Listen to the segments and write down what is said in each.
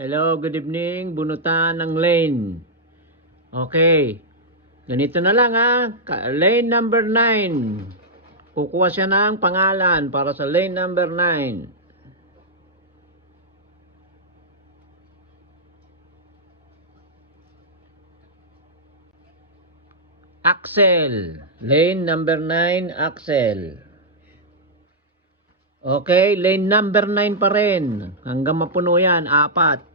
Hello, good evening. Bunutan ng lane. Okay. Ganito na lang ha. Lane number 9. Kukuha siya ng pangalan para sa lane number 9. Axel. Lane number 9, Axel. Okay, lane number 9 pa rin. Hanggang mapuno yan, 4.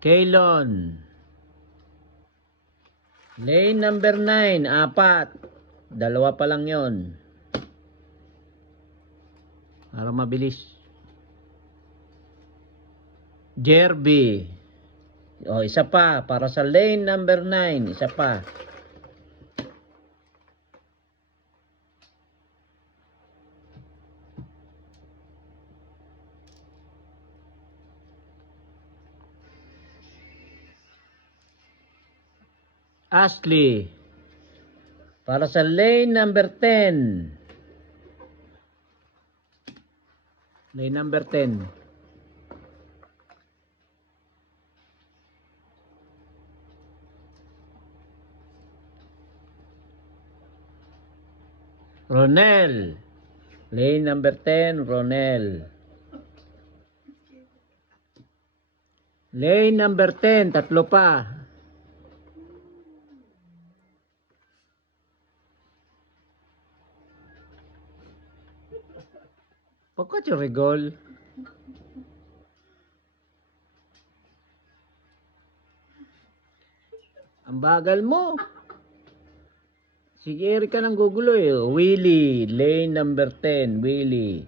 Kaylon. Lane number 9, 4. Dalawa pa lang yon. Para mabilis. Jerby. O, isa pa. Para sa lane number 9. Isa pa. Ashley. Para sa lane number 10. Lane number 10. Ronel. Lane number 10, Ronel. Lane number 10, tatlo pa. Pagkat yung regol. Ang bagal mo. Sige, Erika nang gugulo eh. Willie, lane number 10, Willie.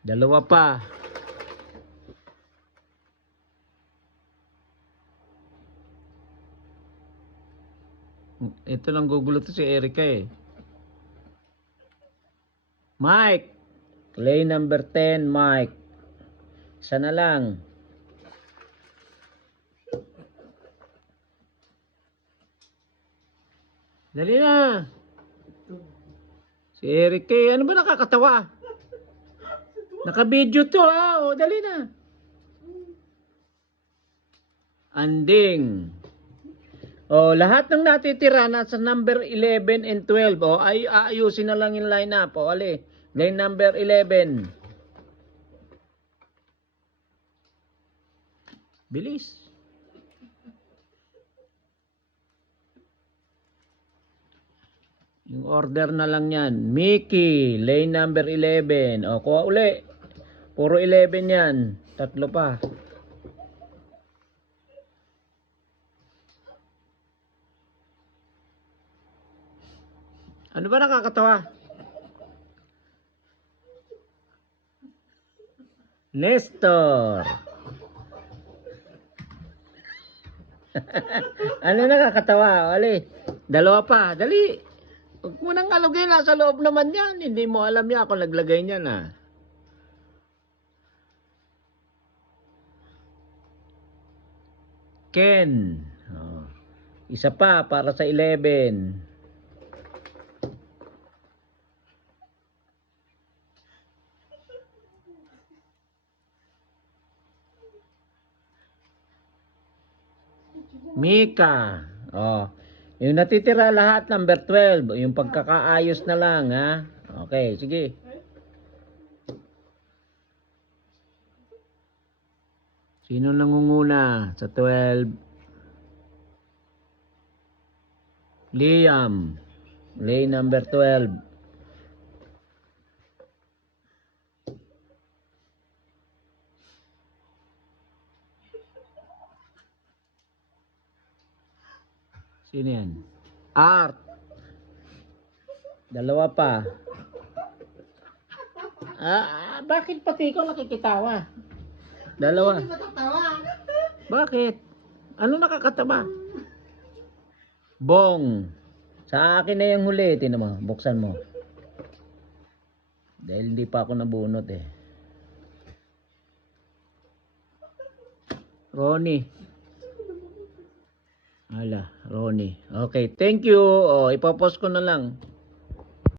Dalawa pa. Ito lang gugulo to si Erika eh. Mike. Lane number 10, Mike. Isa na lang. Dali na. Si Erika eh. Ano ba nakakatawa? Naka-video to ha. O, dali na. Anding. O, lahat ng natitira nasa number 11 and 12. O, ay aayusin na lang yung lineup. O, ali. Lane number 11. Bilis. Yung order na lang yan. Mickey, lane number 11. O, kuha uli. Puro 11 yan. Tatlo pa. Ano ba nakakatawa? Nestor. Ano nakakatawa? Wali. Dalawa pa. Dali. Huwag mo nang alugin. Nasa loob naman yan. Hindi mo alam yan kung naglagay niyan ah. Ken. Oh. Isa pa para sa 11. Mika. Oh. Yung natitira lahat number 12. Yung pagkakaayos na lang ha. Okay, sige. Sino nangunguna sa 12? Liam. Lane number 12. Sino yan? Art. Dalawa pa. Bakit pati ikaw nakikitawa? Dalawa. Bakit? Ano nakakatawa? Bong. Sa akin na yung huli. Tingnan mo. Buksan mo. Dahil hindi pa ako nabunot eh. Ronnie. Hala, Ronnie. Okay, thank you. Oh, ipopost ko na lang.